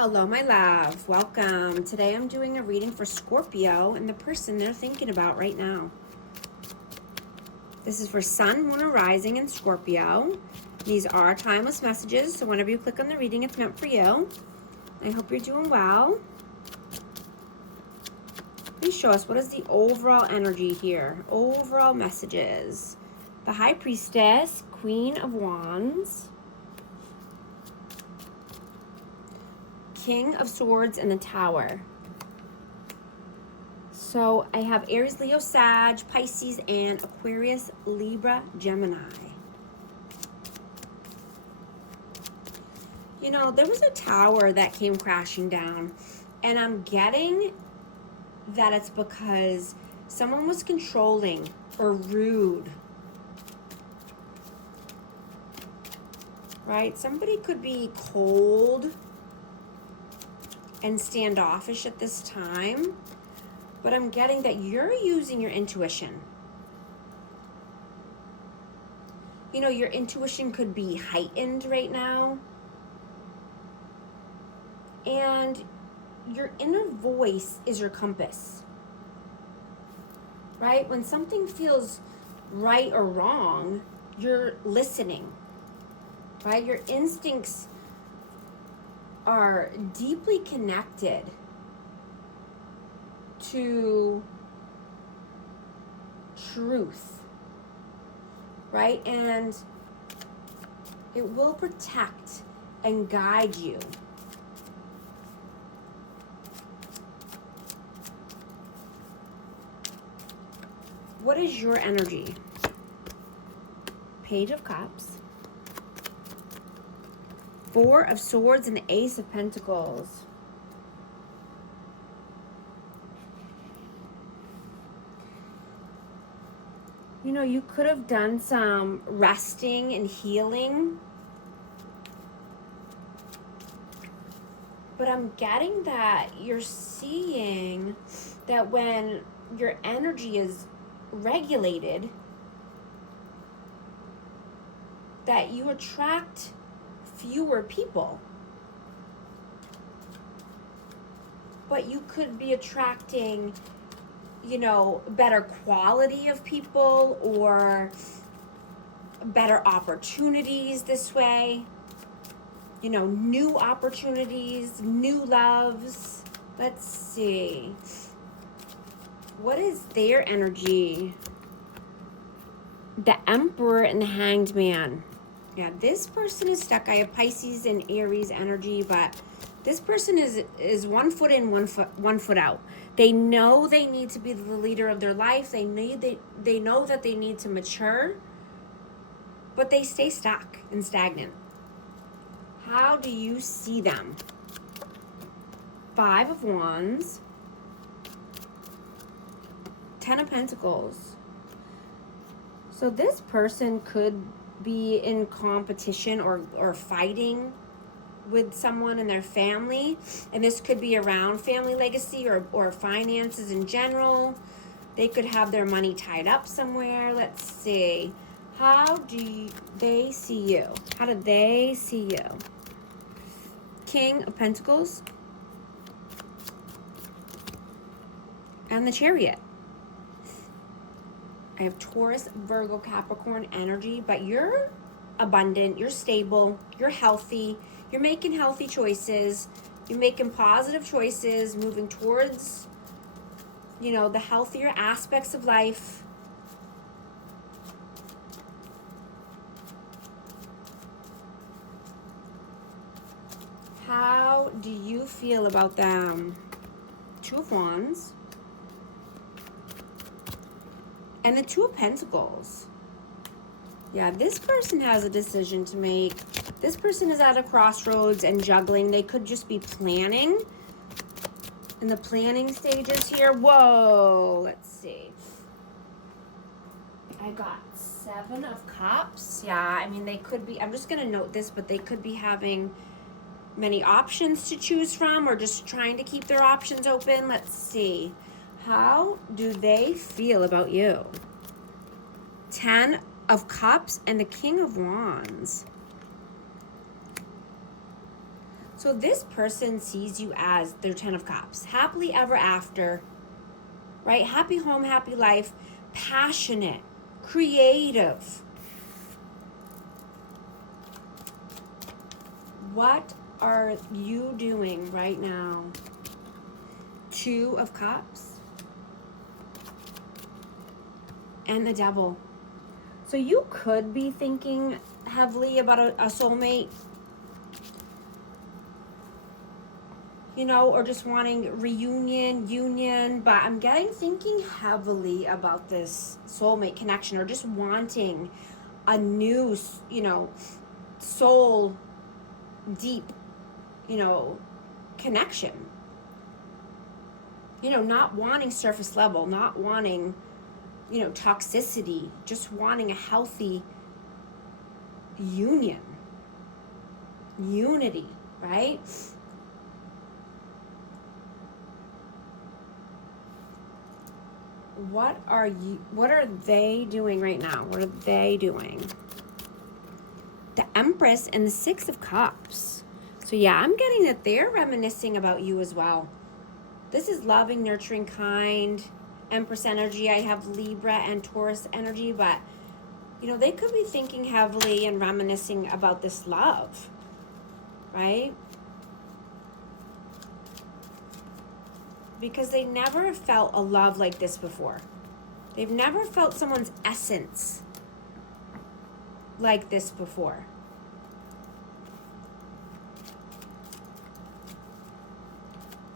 Hello, my love. Welcome. Today I'm doing a reading for Scorpio and the person they're thinking about right now. This is for Sun, Moon, or Rising in Scorpio. These are timeless messages, so whenever you click on the reading, it's meant for you. I hope you're doing well. Please show us, what is the overall energy here? Overall messages. The High Priestess, Queen of Wands, King of Swords, and the Tower. So I have Aries, Leo, Sag, Pisces, and Aquarius, Libra, Gemini. You know, there was a tower that came crashing down, and I'm getting that it's because someone was controlling or rude. Right? Somebody could be cold and standoffish at this time, but I'm getting that you're using your intuition. You know, your intuition could be heightened right now, and your inner voice is your compass, right? When something feels right or wrong, you're listening, right? Your instincts are deeply connected to truth, right? And it will protect and guide you. What is your energy? Page of Cups, Four of Swords, and the Ace of Pentacles. You know, you could have done some resting and healing, but I'm getting that you're seeing that when your energy is regulated, that you attract fewer people, but you could be attracting, you know, better quality of people or better opportunities this way. You know, new opportunities, new loves. Let's see. What is their energy? The Emperor and the Hanged Man. Yeah, this person is stuck. I have Pisces and Aries energy, but this person is 1 foot in, 1 foot out. They know they need to be the leader of their life. They know that they need to mature, but they stay stuck and stagnant. How do you see them? Five of Wands, Ten of Pentacles. So this person could be in competition or fighting with someone in their family, and this could be around family legacy or finances in general. They could have their money tied up somewhere. Let's see. How do they see you? How do they see you? King of Pentacles and the Chariot. I have Taurus, Virgo, Capricorn energy, but you're abundant, you're stable, you're healthy, you're making healthy choices, you're making positive choices, moving towards, you know, the healthier aspects of life. How do you feel about them? Two of Wands and the Two of Pentacles. Yeah, this person has a decision to make. This person is at a crossroads and juggling. They could just be planning, in the planning stages here. Whoa, let's see. I got Seven of Cups. Yeah, I mean, they could be, I'm just going to note this, but they could be having many options to choose from or just trying to keep their options open. Let's see. How do they feel about you? Ten of Cups and the King of Wands. So this person sees you as their 10 of Cups. Happily ever after, right? Happy home, happy life, passionate, creative. What are you doing right now? 2 of Cups and the Devil. So you could be thinking heavily about a soulmate, you know, or just wanting reunion, union, but I'm getting thinking heavily about this soulmate connection, or just wanting a new, you know, soul deep, you know, connection. You know, not wanting surface level, not wanting, you know, toxicity, just wanting a healthy union, unity, right? What are they doing right now? What are they doing? The Empress and the 6 of Cups. So yeah, I'm getting that they're reminiscing about you as well. This is loving, nurturing, kind, Empress energy. I have Libra and Taurus energy, but you know, they could be thinking heavily and reminiscing about this love, right? Because they never felt a love like this before. They've never felt someone's essence like this before.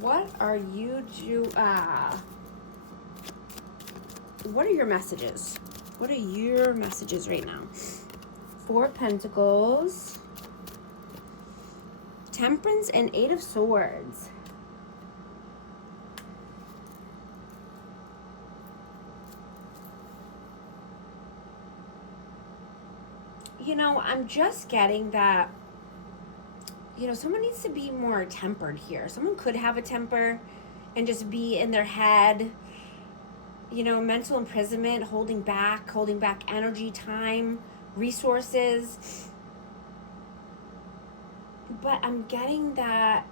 What are you what are your messages? What are your messages right now? 4 of Pentacles, Temperance, and 8 of Swords. You know, I'm just getting that, you know, someone needs to be more tempered here. Someone could have a temper and just be in their head, you know, mental imprisonment, holding back energy, time, resources. But I'm getting that,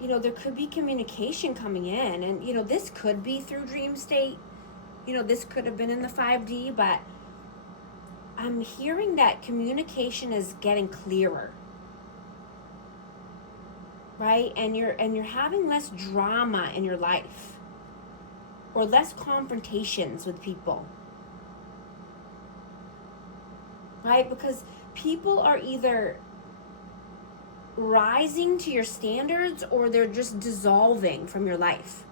you know, there could be communication coming in, and, you know, this could be through dream state. You know, this could have been in the 5D, but I'm hearing that communication is getting clearer. Right? And you're having less drama in your life, or less confrontations with people. Right? Because people are either rising to your standards, or they're just dissolving from your life.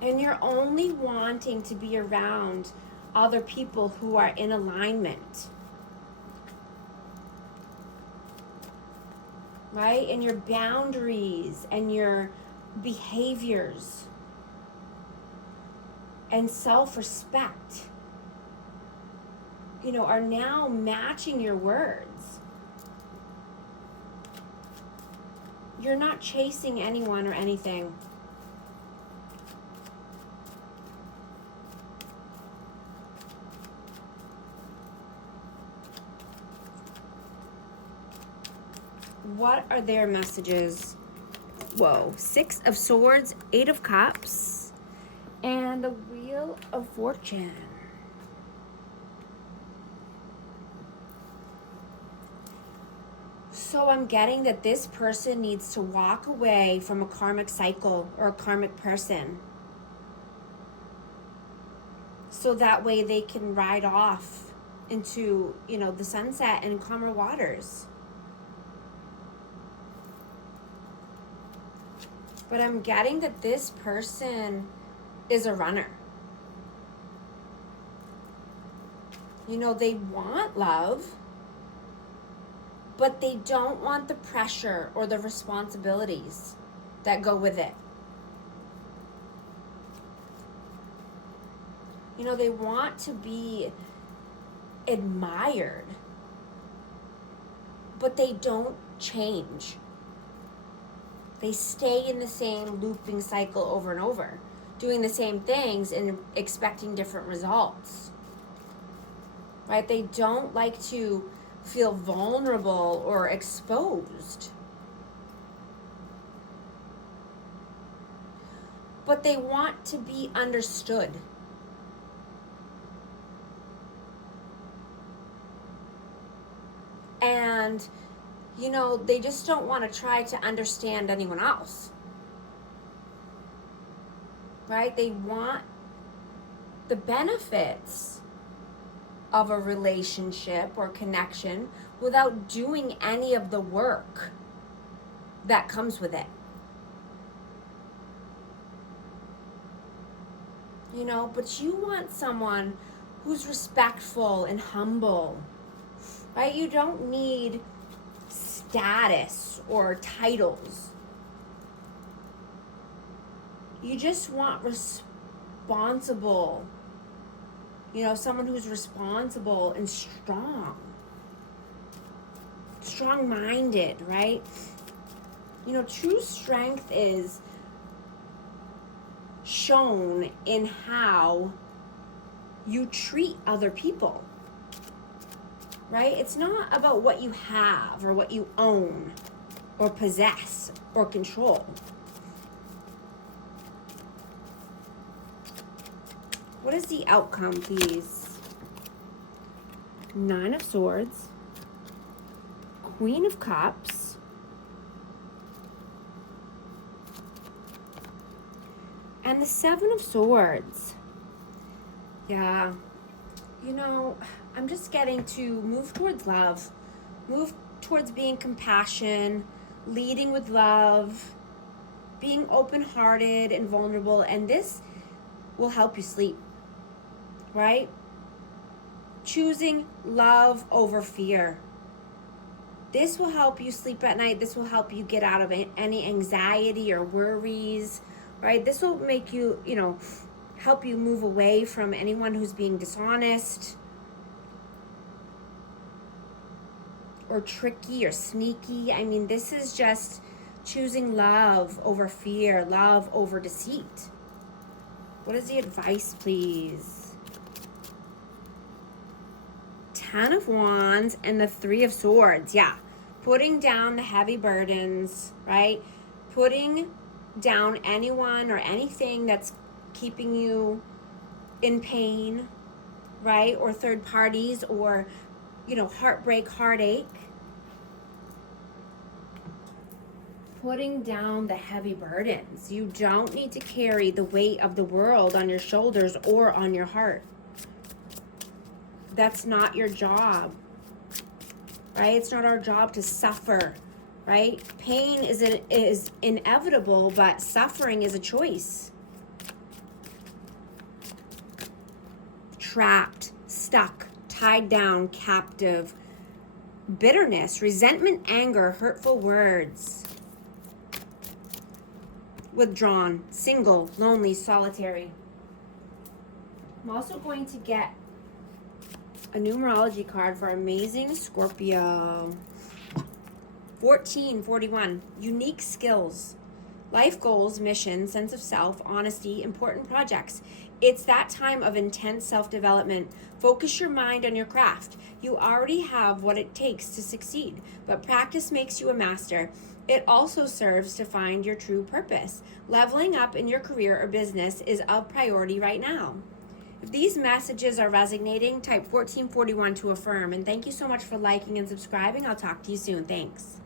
And you're only wanting to be around other people who are in alignment. Right? And your boundaries and your behaviors and self-respect, you know, are now matching your words. You're not chasing anyone or anything. What are their messages? Whoa, 6 of Swords, 8 of Cups, and the Wheel of Fortune. So I'm getting that this person needs to walk away from a karmic cycle or a karmic person, so that way they can ride off into, you know, the sunset and calmer waters. But I'm getting that this person is a runner. You know, they want love, but they don't want the pressure or the responsibilities that go with it. You know, they want to be admired, but they don't change. They stay in the same looping cycle over and over, doing the same things and expecting different results. Right? They don't like to feel vulnerable or exposed. But they want to be understood. And, you know, they just don't want to try to understand anyone else. Right? They want the benefits of a relationship or connection without doing any of the work that comes with it. You know, but you want someone who's respectful and humble, right? You don't need status or titles. You just want responsible, you know, someone who's responsible and strong-minded, right? You know, true strength is shown in how you treat other people, right? It's not about what you have or what you own or possess or control. What is the outcome, please? 9 of Swords, Queen of Cups, and the 7 of Swords. Yeah, you know, I'm just getting to move towards love, move towards being compassion, leading with love, being open-hearted and vulnerable, and this will help you sleep, right? Choosing love over fear. This will help you sleep at night. This will help you get out of any anxiety or worries, right? This will make you, you know, help you move away from anyone who's being dishonest or tricky or sneaky. I mean, this is just choosing love over fear, love over deceit. What is the advice, please? 10 of Wands and the 3 of Swords. Yeah, putting down the heavy burdens, right? Putting down anyone or anything that's keeping you in pain, right? Or third parties, or, you know, heartbreak, heartache. Putting down the heavy burdens. You don't need to carry the weight of the world on your shoulders or on your heart. That's not your job, right? It's not our job to suffer, right? Pain is inevitable, but suffering is a choice. Trapped, stuck, tied down, captive, bitterness, resentment, anger, hurtful words. Withdrawn, single, lonely, solitary. I'm also going to get a numerology card for amazing Scorpio. 1441, unique skills, life goals, mission, sense of self, honesty, important projects. It's that time of intense self-development. Focus your mind on your craft. You already have what it takes to succeed, but practice makes you a master. It also serves to find your true purpose. Leveling up in your career or business is of priority right now. If these messages are resonating, type 1441 to affirm. And thank you so much for liking and subscribing. I'll talk to you soon. Thanks.